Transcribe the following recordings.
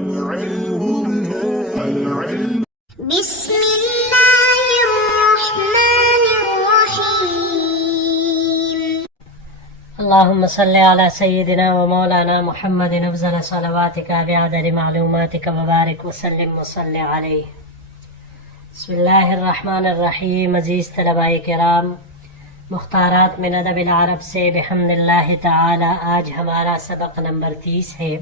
بسم اللہ الرحمن الرحیم اللهم صل على سيدنا ومولانا محمد افضل صلواتك بعدد معلوماتك وبارك وسلم وصل عليه. بسم اللہ الرحمن الرحیم. عزیز طلباء کرام، مختارات من ادب العرب سے بحمد اللہ تعالی آج ہمارا سبق نمبر 30 ہے،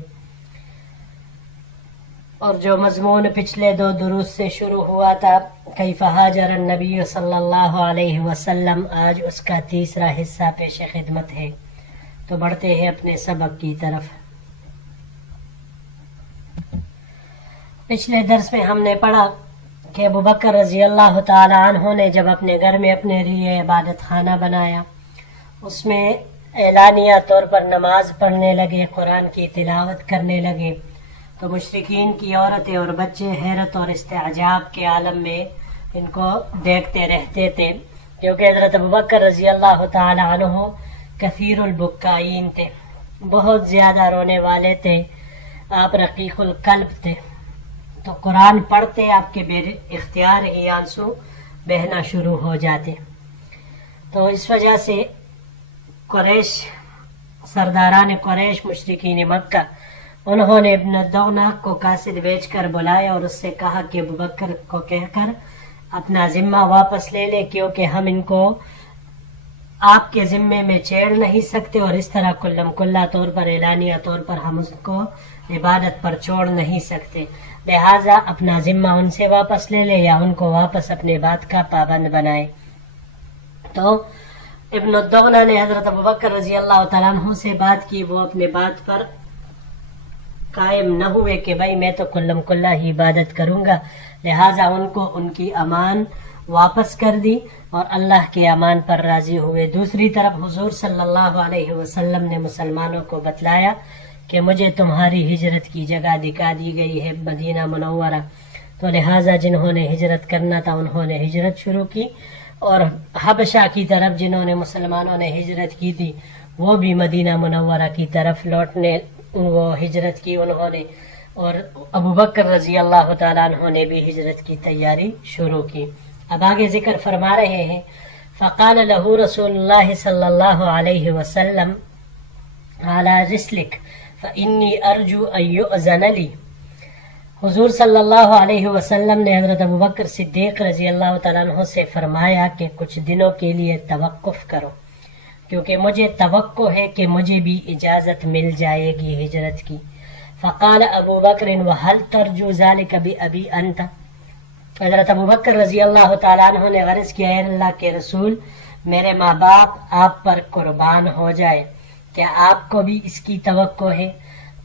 اور جو مضمون پچھلے 2 دروس سے شروع ہوا تھا کیف ہاجر النبی صلی اللہ علیہ وسلم، آج اس کا تیسرا حصہ پیش خدمت ہے. تو بڑھتے ہیں اپنے سبق کی طرف. پچھلے درس میں ہم نے پڑھا کہ ابو بکر رضی اللہ تعالی عنہ نے جب اپنے گھر میں اپنے لیے عبادت خانہ بنایا، اس میں اعلانیہ طور پر نماز پڑھنے لگے، قرآن کی تلاوت کرنے لگے، تو مشرکین کی عورتیں اور بچے حیرت اور استعجاب کے عالم میں ان کو دیکھتے رہتے تھے، کیونکہ حضرت ابو بکر رضی اللہ تعالی عنہ کثیر البکائین تھے، بہت زیادہ رونے والے تھے، آپ رقیق القلب تھے. تو قرآن پڑھتے آپ کے بے اختیار ہی آنسو بہنا شروع ہو جاتے. تو اس وجہ سے قریش، سرداران قریش، مشرکین مکہ، انہوں نے ابن الدغنہ کو قاصد بھیج کر بلایا اور اس سے کہا کہ ابو بکر کو کہہ کر اپنا ذمہ واپس لے لے، کیونکہ ہم ان کو آپ کے ذمے میں چھیڑ نہیں سکتے، اور اس طرح کلم کلا طور پر، اعلانیہ طور پر ہم اس کو عبادت پر چھوڑ نہیں سکتے، لہٰذا اپنا ذمہ ان سے واپس لے لے یا ان کو واپس اپنے بات کا پابند بنائے. تو ابن الدغنہ نے حضرت ابوبکر رضی اللہ تعالیٰ عنہ سے بات کی، وہ اپنے بات پر قائم نہ ہوئے کہ بھائی میں تو کلم کلا ہی عبادت کروں گا، لہٰذا ان کو ان کی امان واپس کر دی اور اللہ کے امان پر راضی ہوئے. دوسری طرف حضور صلی اللہ علیہ وسلم نے مسلمانوں کو بتلایا کہ مجھے تمہاری ہجرت کی جگہ دکھا دی گئی ہے، مدینہ منورہ، تو لہٰذا جنہوں نے ہجرت کرنا تھا انہوں نے ہجرت شروع کی، اور حبشہ کی طرف جنہوں نے مسلمانوں نے ہجرت کی تھی وہ بھی مدینہ منورہ کی طرف لوٹنے وہ ہجرت کی انہوں نے، اور ابو بکر رضی اللہ تعالیٰ عنہ نے بھی ہجرت کی تیاری شروع کی. اب آگے ذکر فرما رہے ہیں فقال له رسول اللہ صلی اللہ علیہ وسلم على رسلک فإنی ارجو ان یؤذن لی. حضور صلی اللہ علیہ وسلم نے حضرت ابو بکر صدیق رضی اللہ تعالیٰ عنہ سے فرمایا کہ کچھ دنوں کے لیے توقف کرو، کیونکہ مجھے توقع ہے کہ مجھے بھی اجازت مل جائے گی ہجرت کی. فقال ابو بکر وهل ترجو ذلك بأبی انت. حضرت ابو بکر رضی اللہ تعالیٰ عنہ نے عرض کیا، اے اللہ کے رسول، میرے ماں باپ آپ پر قربان ہو جائے، کیا آپ کو بھی اس کی توقع ہے؟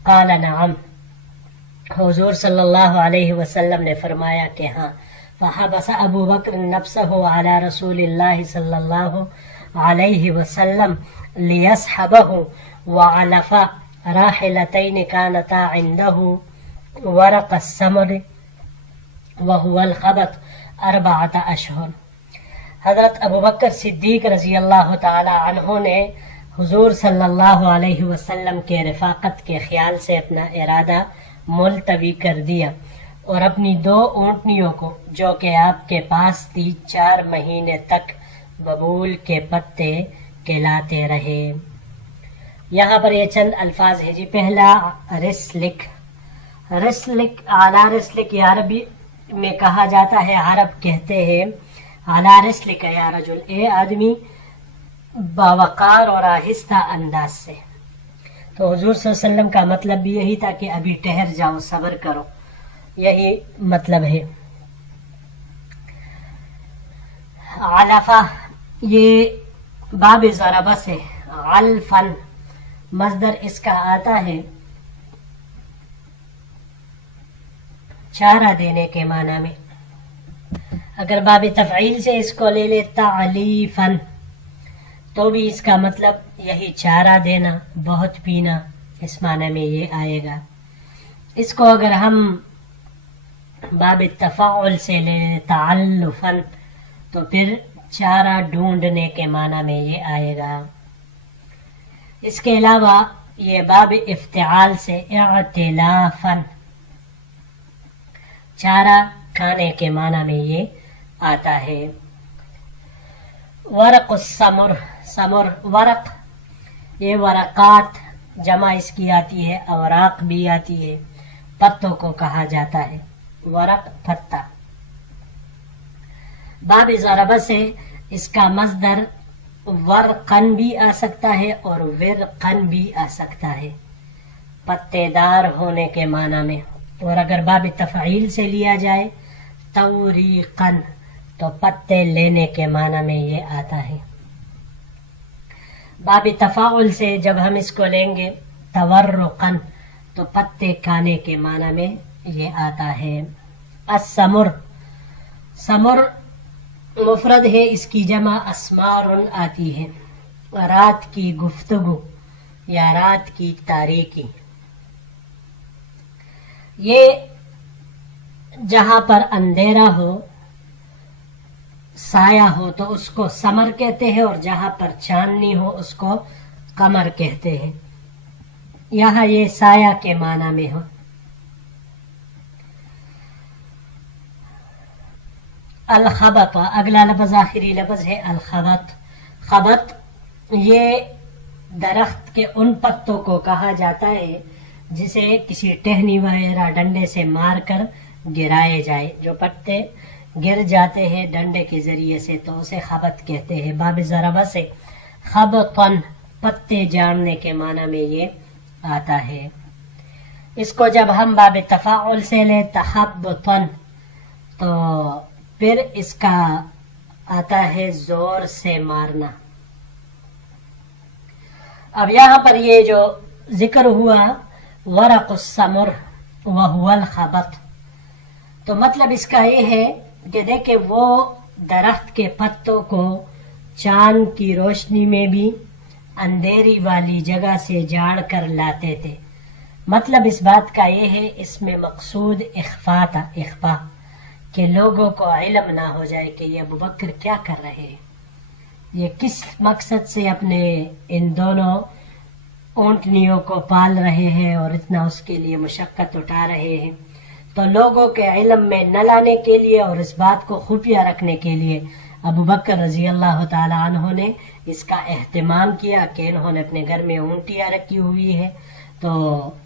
قال نعم. حضور صلی اللہ علیہ وسلم نے فرمایا کہ ہاں. فحبس ابو بکر نفسه على رسول اللہ صلی اللہ علیہ وسلم لیصحبه وعلف راحلتین كانتا عنده ورق السمر وهو الخبط 4 اشہر. حضرت ابو بکر صدیق رضی اللہ تعالی عنہ نے حضور صلی اللہ علیہ وسلم کے رفاقت کے خیال سے اپنا ارادہ ملتوی کر دیا اور اپنی 2 اونٹنیوں کو جو کہ آپ کے پاس تھی 4 مہینے تک ببول کے پتے کہلاتے رہے. یہاں پر یہ چند الفاظ ہیں جی. پہلا رسلک، رسلک اعلی رسلک یہ عربی میں کہا جاتا ہے، عرب کہتے ہیں اعلی رسلک یا رجل، اے آدمی باوقار اور آہستہ انداز سے. تو حضور صلی اللہ علیہ وسلم کا مطلب بھی یہی تھا کہ ابھی ٹھہر جاؤ، صبر کرو، یہی مطلب ہے. علفہ یہ باب ضربہ سے، علفن مصدر اس کا آتا ہے چارہ دینے کے معنی میں. اگر باب تفعیل سے اس کو لے لے تعلیفن تو بھی اس کا مطلب یہی چارہ دینا، بہت پینا، اس معنی میں یہ آئے گا. اس کو اگر ہم باب تفاعل سے لے لیں تعلفن تو پھر چارہ ڈھونڈنے کے معنی میں یہ آئے گا. اس کے علاوہ یہ باب افتعال سے اعتلافن چارہ کھانے کے معنی میں یہ آتا ہے. ورق السمر، سمر ورق، یہ ورقات جمع اس کی آتی ہے، اوراق بھی آتی ہے، پتوں کو کہا جاتا ہے، ورق پتا. باب ضربہ سے اس کا مصدر ورقن بھی آ سکتا ہے اور ورقن بھی آ سکتا ہے، پتے دار ہونے کے معنی میں. اور اگر باب تفعیل سے لیا جائے توریقن تو پتے لینے کے معنی میں یہ آتا ہے. باب تفاعل سے جب ہم اس کو لیں گے تورقن تو پتے کھانے کے معنی میں یہ آتا ہے. السمر، سمر مفرد ہے، اس کی جمع اسمار آتی ہے، رات کی گفتگو یا رات کی تاریکی. یہ جہاں پر اندھیرا ہو، سایہ ہو تو اس کو سمر کہتے ہیں، اور جہاں پر چاندنی ہو اس کو قمر کہتے ہیں. یہاں یہ سایہ کے معنی میں ہو. الخبط، اگلا لفظ آخری لفظ ہے الخبط. خبط یہ درخت کے ان پتوں کو کہا جاتا ہے جسے کسی ٹہنی وغیرہ ڈنڈے سے مار کر گرائے جائے. جو پتے گر جاتے ہیں ڈنڈے کے ذریعے سے تو اسے خبط کہتے ہیں. باب ضربہ سے خبطن پتے جاڑنے کے معنی میں یہ آتا ہے. اس کو جب ہم باب تفاعل سے لیں تخبطن تو پھر اس کا آتا ہے زور سے مارنا. اب یہاں پر یہ جو ذکر ہوا ورق السمر وهو الخبط، تو مطلب اس کا یہ ہے کہ دیکھیں وہ درخت کے پتوں کو چاند کی روشنی میں بھی اندھیری والی جگہ سے جاڑ کر لاتے تھے. مطلب اس بات کا یہ ہے، اس میں مقصود اخفا تھا، اخفا، کہ لوگوں کو علم نہ ہو جائے کہ یہ ابوبکر کیا کر رہے ہیں، یہ کس مقصد سے اپنے ان دونوں اونٹنیوں کو پال رہے ہیں اور اتنا اس کے لیے مشقت اٹھا رہے ہیں. تو لوگوں کے علم میں نہ لانے کے لیے اور اس بات کو خفیہ رکھنے کے لیے ابوبکر رضی اللہ تعالی عنہ نے اس کا اہتمام کیا کہ انہوں نے اپنے گھر میں اونٹیاں رکھی ہوئی ہے، تو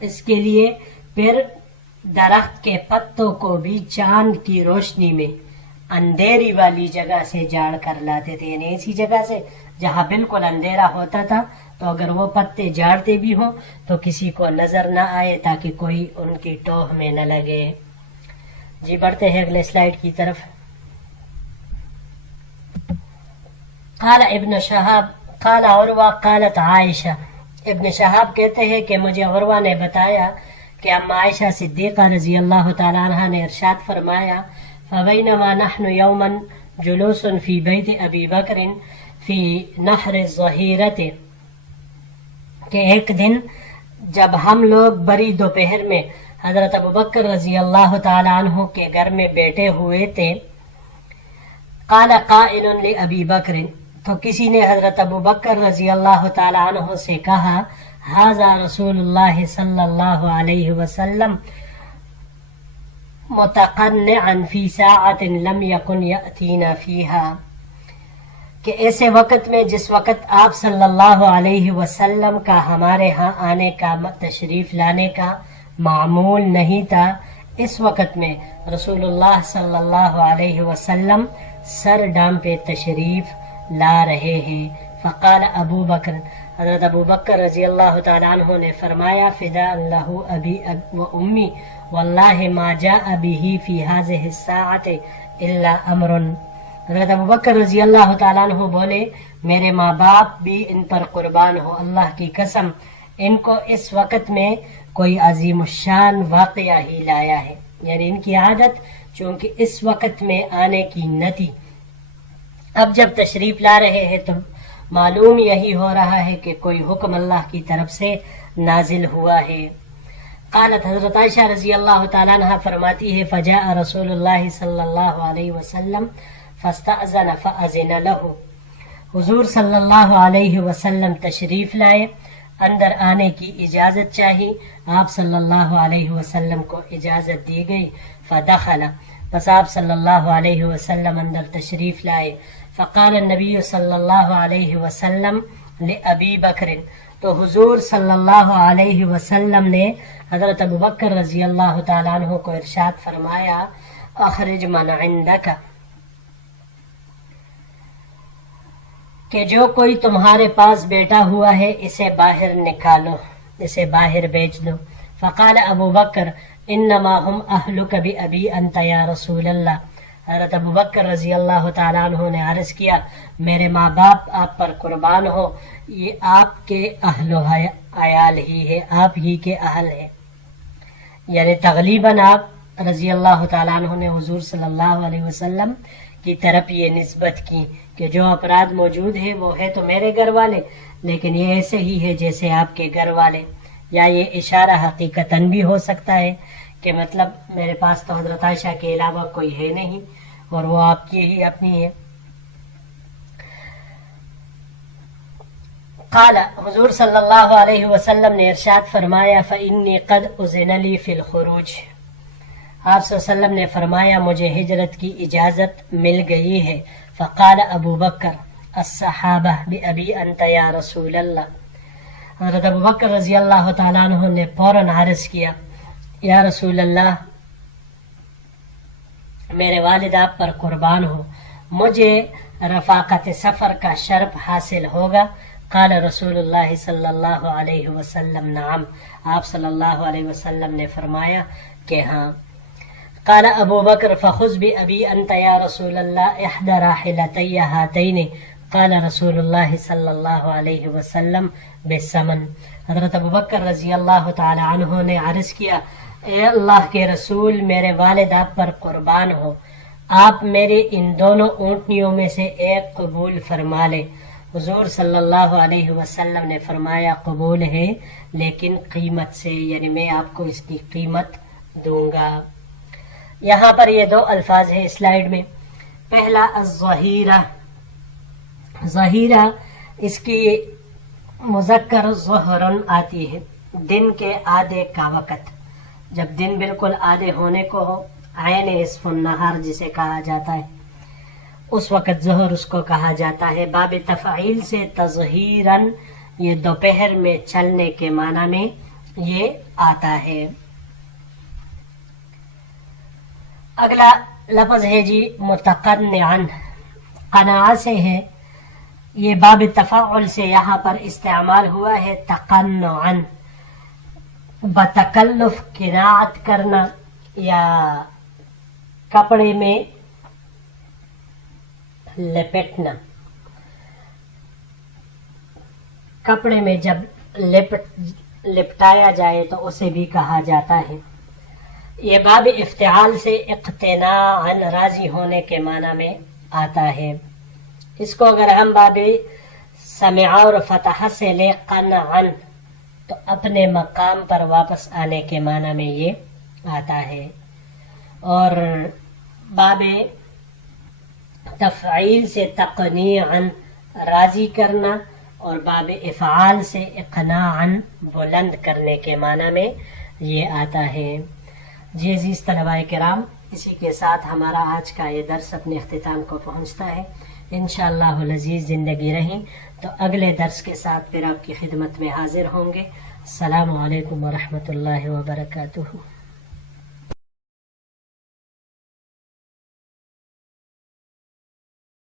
اس کے لیے پھر درخت کے پتوں کو بھی چاند کی روشنی میں اندھیری والی جگہ سے جاڑ کر لاتے تھے، یعنی ایسی جگہ سے جہاں بالکل اندھیرا ہوتا تھا، تو اگر وہ پتے جاڑتے بھی ہوں تو کسی کو نظر نہ آئے تاکہ کوئی ان کی ٹوہ میں نہ لگے. جی بڑھتے ہیں اگلے سلائیڈ کی طرف. قال ابن شہاب قال عروہ قالت عائشہ، ابن شہاب کہتے ہیں کہ مجھے عروہ نے بتایا کہ اما عائشہ صدیقہ رضی اللہ تعالی عنہ نے ارشاد فرمایا فبینما نحن یوما جلوس فی بیت ابی بکر فی نحر الظہیرۃ، کہ ایک دن جب ہم لوگ بڑی دوپہر میں حضرت ابوبکر رضی اللہ تعالی عنہ کے گھر میں بیٹھے ہوئے تھے، قال قائل لابی بکر، تو کسی نے حضرت ابوبکر رضی اللہ تعالی عنہ سے کہا ھذا رسول اللہ صلی اللہ علیہ وسلم متقنعا فی ساعۃ لم یکن یأتینا فیہا، کہ ایسے وقت میں جس وقت آپ صلی اللہ علیہ وسلم کا ہمارے ہاں آنے کا، تشریف لانے کا معمول نہیں تھا، اس وقت میں رسول اللہ صلی اللہ علیہ وسلم سر ڈام پہ تشریف لا رہے ہیں. فقال ابو بکر، حضرت ابو بکر رضی اللہ تعالی عنہ نے فرمایا فداء لہ ابی و امی واللہ ما جاء به فی هذه الساعة الا امر. حضرت ابو بکر رضی اللہ تعالیٰ عنہ بولے میرے ماں باپ بھی ان پر قربان ہو، اللہ کی قسم ان کو اس وقت میں کوئی عظیم الشان واقعہ ہی لایا ہے، یعنی ان کی عادت چونکہ اس وقت میں آنے کی نہ تھی، اب جب تشریف لا رہے ہیں تو معلوم یہی ہو رہا ہے کہ کوئی حکم اللہ کی طرف سے نازل ہوا ہے. قالت، حضرت عائشہ رضی اللہ تعالیٰ عنہ فرماتی ہے فجاء رسول اللہ صلی اللہ علیہ وسلم فاستأذن فأذن له، حضور صلی اللہ علیہ وسلم تشریف لائے، اندر آنے کی اجازت چاہی. آپ صلی اللہ علیہ وسلم کو اجازت دی گئی. فدخل، پس آپ صلی اللہ علیہ وسلم اندر تشریف لائے. فقال النبی صلی اللہ علیہ وسلم لأبی بکر، تو حضور صلی اللہ علیہ وسلم نے حضرت ابو بکر رضی اللہ تعالیٰ عنہ کو ارشاد فرمایا، اخرج من عندک، کہ جو کوئی تمہارے پاس بیٹا ہوا ہے اسے باہر نکالو، اسے باہر بیچ دو. فقال ابو بکر انما هم اہلک بأبی انت یا رسول اللہ. حضرت ابو بکر رضی اللہ تعالیٰ عنہ نے عرض کیا، میرے ماں باپ آپ پر قربان ہو، یہ آپ کے اہل و عیال ہی ہے، آپ ہی کے اہل ہیں. یعنی تغلیباً آپ رضی اللہ تعالیٰ عنہ نے حضور صلی اللہ علیہ وسلم کی طرف یہ نسبت کی کہ جو افراد موجود ہیں وہ ہے تو میرے گھر والے، لیکن یہ ایسے ہی ہے جیسے آپ کے گھر والے. یا یہ اشارہ حقیقتاً بھی ہو سکتا ہے کہ مطلب میرے پاس تو حضرت عائشہ کے علاوہ کوئی ہے نہیں اور وہ آپ کی ہی اپنی ہے. قال، حضور صلی اللہ علیہ وسلم نے ارشاد فرمایا، فإنی قد اذن لی فی الخروج. آپ صلی اللہ علیہ وسلم نے فرمایا مجھے ہجرت کی اجازت مل گئی ہے. فقال ابو بکر الصحابہ بأبی انت یا رسول اللہ. حضرت ابو بکر رضی اللہ تعالیٰ عنہ نے فوراً عرض کیا، یا رسول اللہ، میرے والد آپ پر قربان ہو، مجھے رفاقت سفر کا شرف حاصل ہوگا. قال رسول اللہ صلی اللہ علیہ وسلم نعم. آپ صلی اللہ علیہ وسلم نے فرمایا کہ ہاں. قال ابو بکر فخذ بأبی انت یا رسول اللہ احدى راحلتی ہاتین. قال رسول اللہ صلی اللہ علیہ وسلم بالثمن. حضرت ابو بکر رضی اللہ تعالی عنہ نے عرض کیا، اے اللہ کے رسول، میرے والد آپ پر قربان ہو، آپ میرے ان دونوں اونٹنیوں میں سے ایک قبول فرما لے. حضور صلی اللہ علیہ وسلم نے فرمایا قبول ہے لیکن قیمت سے، یعنی میں آپ کو اس کی قیمت دوں گا. یہاں پر یہ دو الفاظ ہیں سلائیڈ میں. پہلا الظہیرہ، ظہیرہ اس کی مذکر ظہرن آتی ہے، دن کے آدھے کا وقت، جب دن بالکل آدھے ہونے کو ہو، عین نصف النہار جسے کہا جاتا ہے، اس وقت ظہر اس کو کہا جاتا ہے. باب تفعیل سے تظہیرن، یہ دوپہر میں چلنے کے معنی میں یہ آتا ہے. اگلا لفظ ہے جی متقنعن، قناع سے ہے. یہ باب تفاعل سے یہاں پر استعمال ہوا ہے تقنعن، بتکلف قناعت کرنا یا کپڑے میں لپٹنا. کپڑے میں جب لپٹایا جائے تو اسے بھی کہا جاتا ہے. یہ باب افتعال سے اقتناعن، راضی ہونے کے معنی میں آتا ہے. اس کو اگر ہم باب سمع اور فتح سے لے قنعن تو اپنے مقام پر واپس آنے کے معنی میں یہ آتا ہے. اور باب تفعیل سے تقنیعن، راضی کرنا، اور باب افعال سے اقناعن، بلند کرنے کے معنی میں یہ آتا ہے. جی عزیز طلباء کرام، اسی کے ساتھ ہمارا آج کا یہ درس اپنے اختتام کو پہنچتا ہے. انشاءاللہ العزیز زندگی رہیں تو اگلے درس کے ساتھ پھر آپ کی خدمت میں حاضر ہوں گے. السلام علیکم ورحمۃ اللہ وبرکاتہ.